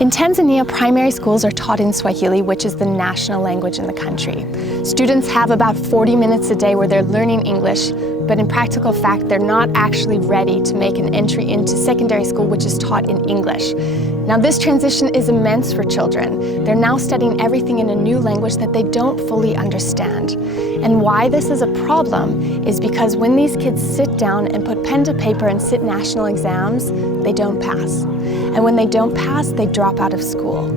In Tanzania, primary schools are taught in Swahili, which is the national language in the country. Students have about 40 minutes a day where they're learning English, but in practical fact, they're not actually ready to make an entry into secondary school, which is taught in English. Now, this transition is immense for children. They're now studying everything in a new language that they don't fully understand. And why this is a problem is because when these kids sit down and put pen to paper and sit national exams, they don't pass. And when they don't pass, they drop out of school.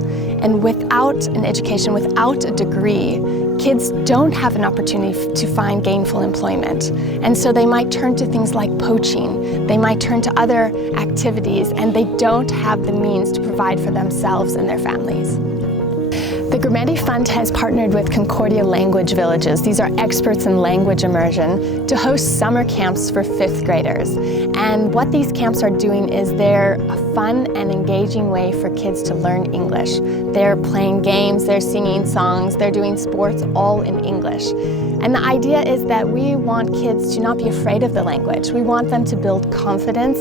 And without an education, without a degree, kids don't have an opportunity to find gainful employment. And so they might turn to things like poaching, they might turn to other activities, and they don't have the means to provide for themselves and their families. The Grumeti Fund has partnered with Concordia language villages. These are experts in language immersion to host summer camps for 5th graders. And what these camps are doing is they're a fun and engaging way for kids to learn English. They're playing games, they're singing songs, they're doing sports, all in English. And the idea is that we want kids to not be afraid of the language. We want them to build confidence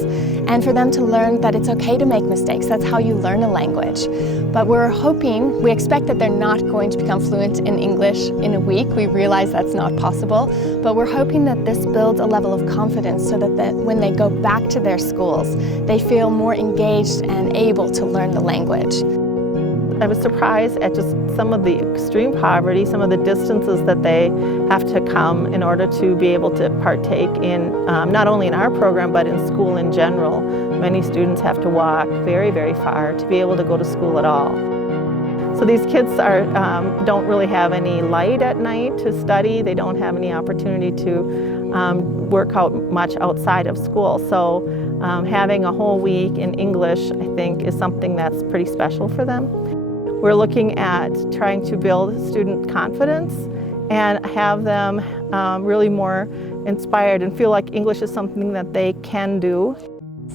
and for them to learn that it's okay to make mistakes. That's how you learn a language. But we expect that they're not going to become fluent in English in a week. We realize that's not possible, but we're hoping that this builds a level of confidence so that when they go back to their schools, they feel more engaged and able to learn the language. I was surprised at just some of the extreme poverty, some of the distances that they have to come in order to be able to partake in, not only in our program, but in school in general. Many students have to walk very, very far to be able to go to school at all. So these kids don't really have any light at night to study. They don't have any opportunity to work out much outside of school. So having a whole week in English, I think, is something that's pretty special for them. We're looking at trying to build student confidence and have them really more inspired and feel like English is something that they can do.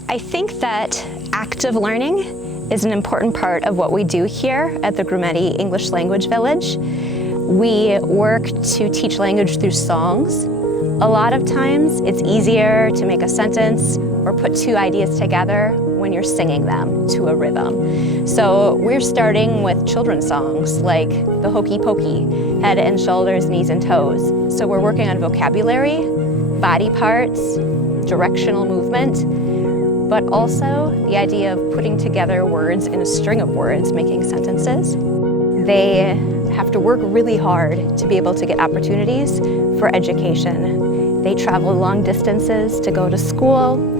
I think that active learning is an important part of what we do here at the Grumeti English Language Village. We work to teach language through songs. A lot of times it's easier to make a sentence or put two ideas together when you're singing them to a rhythm. So we're starting with children's songs like the Hokey Pokey, head and shoulders, knees and toes. So we're working on vocabulary, body parts, directional movement, but also the idea of putting together words in a string of words, making sentences. They have to work really hard to be able to get opportunities for education. They travel long distances to go to school.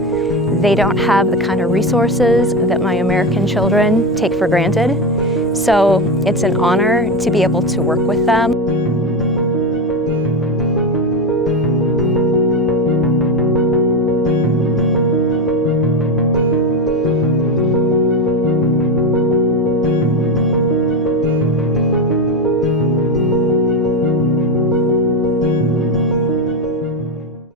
They don't have the kind of resources that my American children take for granted. So it's an honor to be able to work with them.